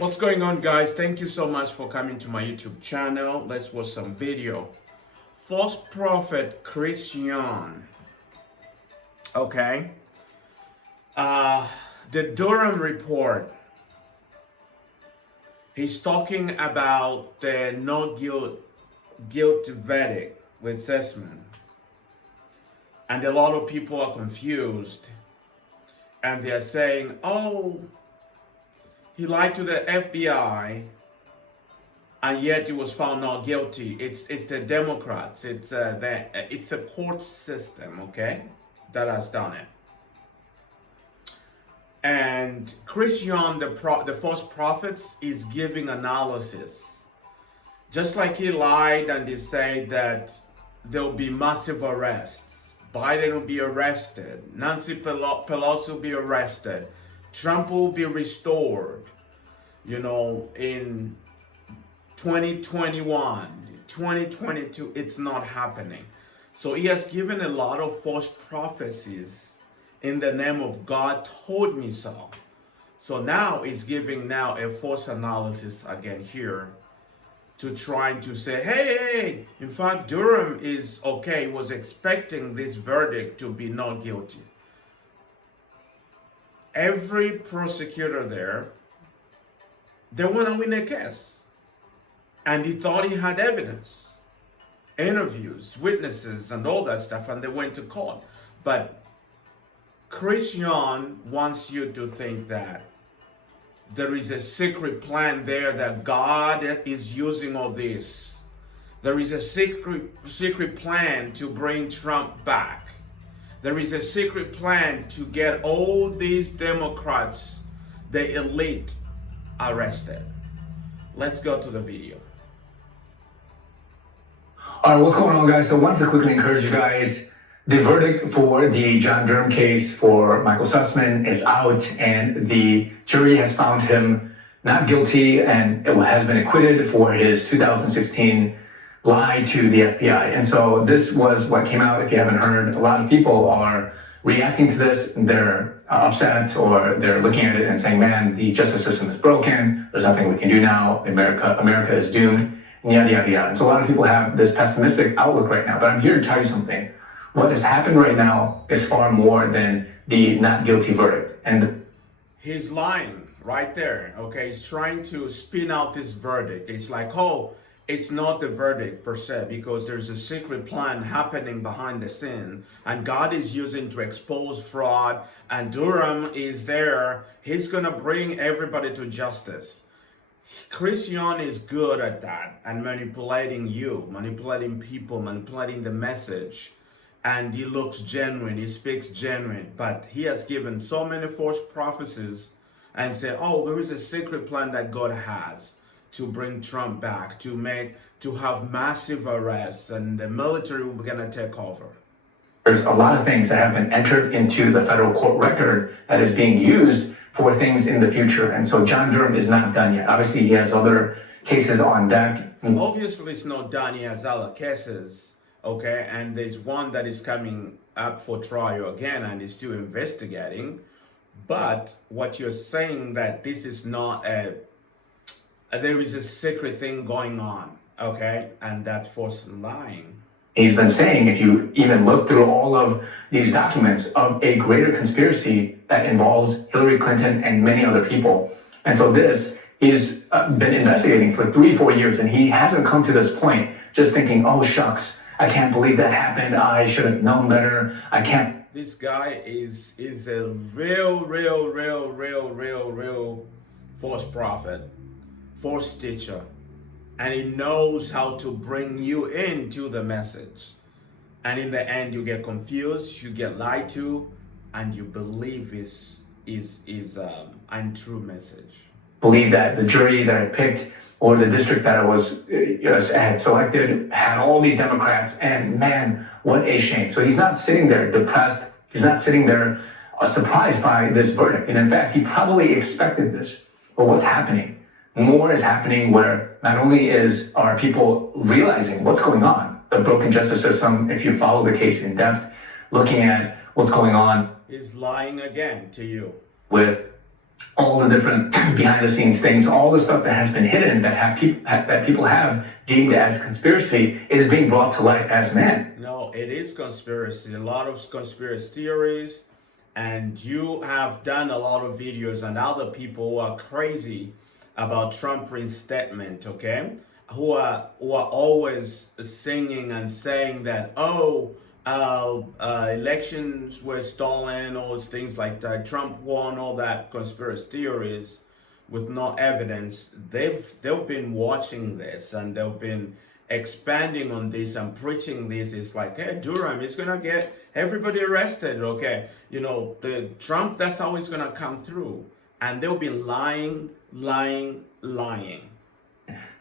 What's going on, guys? Thank you so much for coming to my YouTube channel. Let's watch some video. False prophet Chris Yoon. Okay. The Durham report. He's talking about the no guilt verdict with Sussmann. And a lot of people are confused. And they're saying, oh, he lied to the FBI, and yet he was found not guilty. It's the Democrats. It's the court system, okay, that has done it. And Chris Yoon, the false prophets, is giving analysis. Just like he lied and he said that there will be massive arrests. Biden will be arrested. Nancy Pelosi will be arrested. Trump will be restored, in 2021, 2022, it's not happening. So he has given a lot of false prophecies in the name of God told me so. So now he's giving a false analysis again here to trying to say, hey, in fact, Durham is okay, was expecting this verdict to be not guilty. Every prosecutor there, they want to win a case. And he thought he had evidence, interviews, witnesses, and all that stuff, and they went to court. But Chris Yoon wants you to think that there is a secret plan there, that God is using all this. There is a secret plan to bring Trump back. There is a secret plan to get all these Democrats, the elite, arrested. Let's go to the video. All right, what's going on, guys? So I wanted to quickly encourage you guys. The verdict for the John Durham case for Michael Sussmann is out, and the jury has found him not guilty and has been acquitted for his 2016 lie to the FBI. And so this was what came out. If you haven't heard, a lot of people are reacting to this. They're upset, or they're looking at it and saying, man, the justice system is broken. There's nothing we can do now. America is doomed, and yada, yada, yada. And so a lot of people have this pessimistic outlook right now. But I'm here to tell you something. What has happened right now is far more than the not guilty verdict. And he's lying right there, okay? He's trying to spin out this verdict. It's like, oh, it's not the verdict per se, because there's a secret plan happening behind the scene, and God is using to expose fraud, and Durham is there. He's gonna bring everybody to justice. Chris Yoon is good at that, and manipulating you, manipulating people, manipulating the message, and he looks genuine, he speaks genuine, but he has given so many false prophecies and said, oh, there is a secret plan that God has to bring Trump back, to have massive arrests, and the military will be gonna take over. There's a lot of things that have been entered into the federal court record that is being used for things in the future. And so John Durham is not done yet. Obviously, he has other cases on deck. Obviously, it's not done. He has other cases, okay? And there's one that is coming up for trial again, and he's still investigating. But what you're saying, that this is not there is a secret thing going on, okay? And that's false lying. He's been saying, if you even look through all of these documents, of a greater conspiracy that involves Hillary Clinton and many other people. And so this he's been investigating for 3-4 years, and he hasn't come to this point just thinking, oh, shucks, I can't believe that happened. I should have known better. I can't. This guy is a real false prophet, false teacher. And he knows how to bring you into the message. And in the end, you get confused, you get lied to, and you believe is untrue message. Believe that the jury that I picked, or the district that I had selected, had all these Democrats, and man, what a shame. So he's not sitting there depressed. He's not sitting there surprised by this verdict. And in fact, he probably expected this. But what's happening? More is happening, where not only are people realizing what's going on, the broken justice system, if you follow the case in depth, looking at what's going on. Is lying again to you. With all the different behind the scenes things, all the stuff that has been hidden that people have deemed as conspiracy is being brought to light as man. No, it is conspiracy. A lot of conspiracy theories, and you have done a lot of videos, and other people who are crazy about Trump reinstatement, okay? Who are always singing and saying that, elections were stolen, all those things like that. Trump won, all that conspiracy theories with no evidence. They've been watching this, and they've been expanding on this and preaching this. It's like, hey, Durham is gonna get everybody arrested, okay? You know, the Trump, that's how it's gonna come through. And they'll be lying.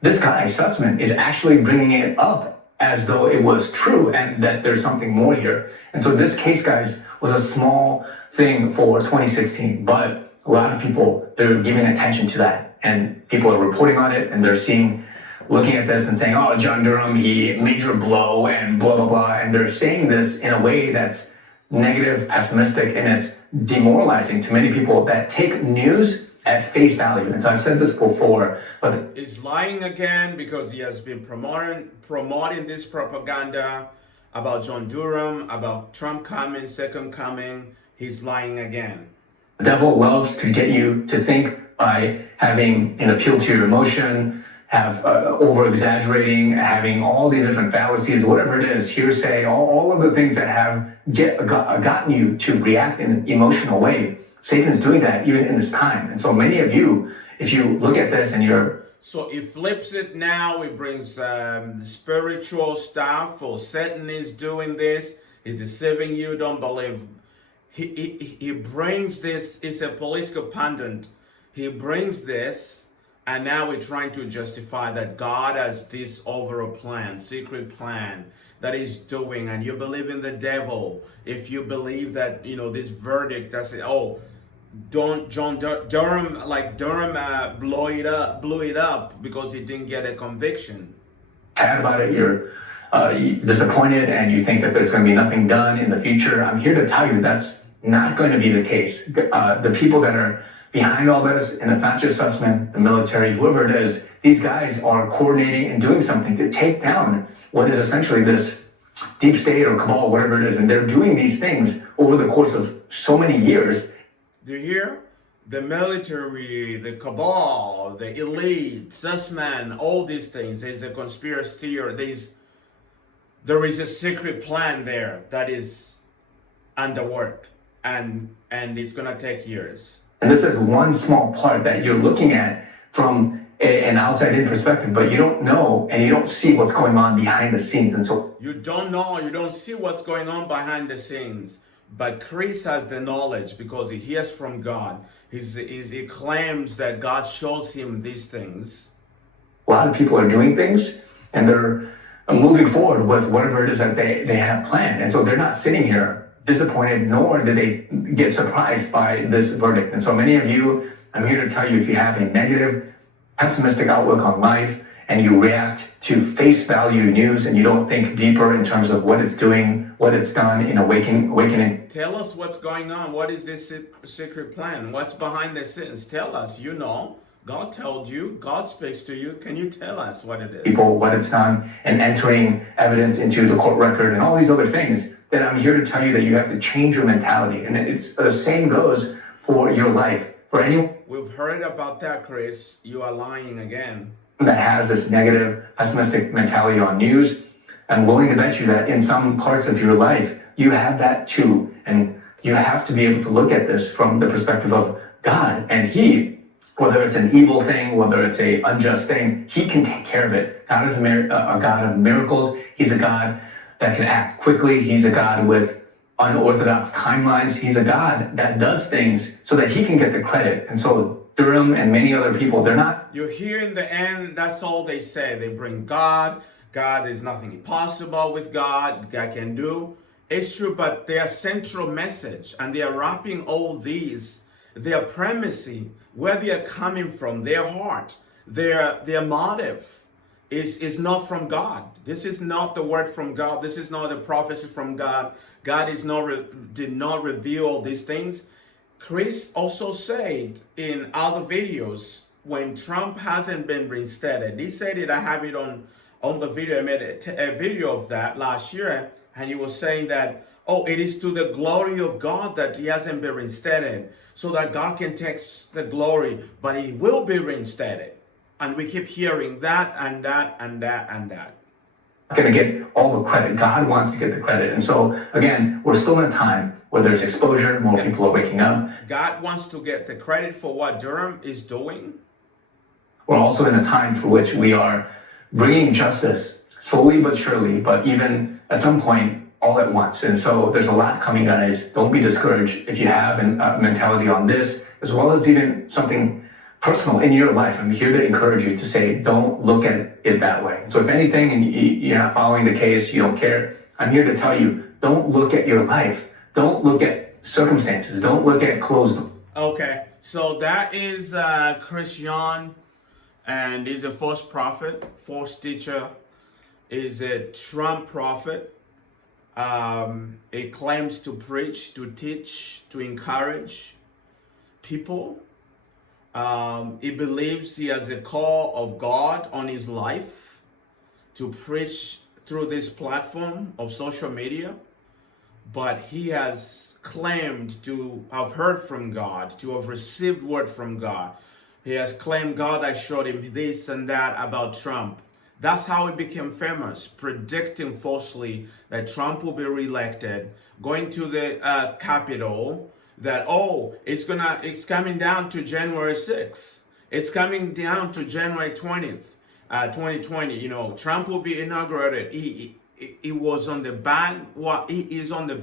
This guy, Sussmann, is actually bringing it up as though it was true and that there's something more here. And so this case, guys, was a small thing for 2016, but a lot of people, they're giving attention to that. And people are reporting on it, and they're looking at this and saying, oh, John Durham, he major blow and blah, blah, blah. And they're saying this in a way that's negative, pessimistic, and it's demoralizing to many people that take news at face value. And so I've said this before, but he's lying again because he has been promoting this propaganda about John Durham, about Trump coming, second coming. He's lying again. The devil loves to get you to think by having an appeal to your emotion, have over-exaggerating, having all these different fallacies, whatever it is, hearsay, all of the things that have gotten you to react in an emotional way. Satan's doing that even in this time. And so many of you, if you look at this and you're... So he flips it now. He brings spiritual stuff. Or Satan is doing this. He's deceiving you. Don't believe. He brings this. It's a political pundit. He brings this, and now we're trying to justify that God has this overall plan, secret plan that he's doing, and you believe in the devil. If you believe that, you know, this verdict, that's it. Oh, don't Durham blew it up because he didn't get a conviction. Sad about it, you're disappointed, and you think that there's going to be nothing done in the future. I'm here to tell you that's not going to be the case. The people that are behind all this, and it's not just Sussmann, the military, whoever it is, these guys are coordinating and doing something to take down what is essentially this deep state or cabal, whatever it is. And they're doing these things over the course of so many years. Do you hear? The military, the cabal, the elite, Sussmann, all these things. There's a conspiracy theory. There is a secret plan there that is under work, and it's gonna take years. And this is one small part that you're looking at from an outside-in perspective, but you don't know and you don't see what's going on behind the scenes. And so you don't know, you don't see what's going on behind the scenes. But Chris has the knowledge because he hears from God. He claims that God shows him these things. A lot of people are doing things, and they're moving forward with whatever it is that they have planned. And so they're not sitting here disappointed, nor do they get surprised by this verdict. And so many of you, I'm here to tell you, if you have a negative, pessimistic outlook on life, and you react to face value news, and you don't think deeper in terms of what it's doing, what it's done in awakening. Tell us what's going on. What is this secret plan? What's behind the scenes? Tell us. You know, God told you. God speaks to you. Can you tell us what it is? People, what it's done, and entering evidence into the court record and all these other things, then I'm here to tell you that you have to change your mentality. And it's the same goes for your life. For anyone... We've heard about that, Chris. You are lying again. That has this negative, pessimistic mentality on news, I'm willing to bet you that in some parts of your life, you have that too. And you have to be able to look at this from the perspective of God. And He, whether it's an evil thing, whether it's an unjust thing, He can take care of it. God is a God of miracles. He's a God that can act quickly. He's a God with unorthodox timelines. He's a God that does things so that He can get the credit. And so Durham and many other people, they're not. You hear in the end, that's all they say. They bring God. God is nothing impossible with God. God can do. It's true, but their central message, and they are wrapping all these, their premising, where they are coming from, their heart, their motive is not from God. This is not the word from God. This is not the prophecy from God. God did not reveal these things. Chris also said in other videos when Trump hasn't been reinstated, he said it, I have it on the video, I made a video of that last year, and he was saying that, oh, it is to the glory of God that he hasn't been reinstated, so that God can take the glory, but he will be reinstated. And we keep hearing that and that and that and that. Going to get all the credit. God wants to get the credit. And so, again, we're still in a time where there's exposure, more people are waking up. God wants to get the credit for what Durham is doing. We're also in a time for which we are bringing justice slowly but surely, but even at some point, all at once. And so there's a lot coming, guys. Don't be discouraged if you have a mentality on this, as well as even something personal in your life. I'm here to encourage you to say, don't look at it that way. So if anything, and you're not following the case, you don't care, I'm here to tell you, don't look at your life. Don't look at circumstances. Don't look at closed. Okay, so that is Chris Yoon, and he's a false prophet, false teacher, is a Trump prophet. He claims to preach, to teach, to encourage people. He believes he has a call of God on his life to preach through this platform of social media, but he has claimed to have heard from God, to have received word from God. He has claimed God has showed him this and that about Trump. That's how he became famous, predicting falsely that Trump will be reelected, going to the Capitol, that, oh, it's coming down to January 6th. It's coming down to January 20th, 2020. You know, Trump will be inaugurated. He was on the he is on the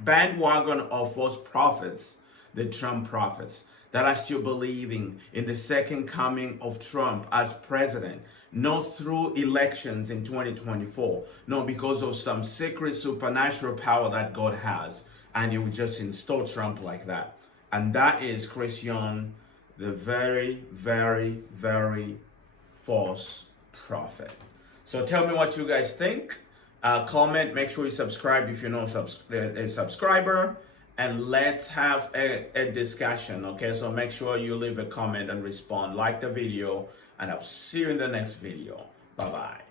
bandwagon of false prophets, the Trump prophets, that are still believing in the second coming of Trump as president, not through elections in 2024, no, because of some secret supernatural power that God has. And you would just install Trump like that. And that is Chris Yoon, the very, very, very false prophet. So tell me what you guys think. Comment, make sure you subscribe if you're not a subscriber. And let's have a discussion, okay? So make sure you leave a comment and respond. Like the video, and I'll see you in the next video. Bye-bye.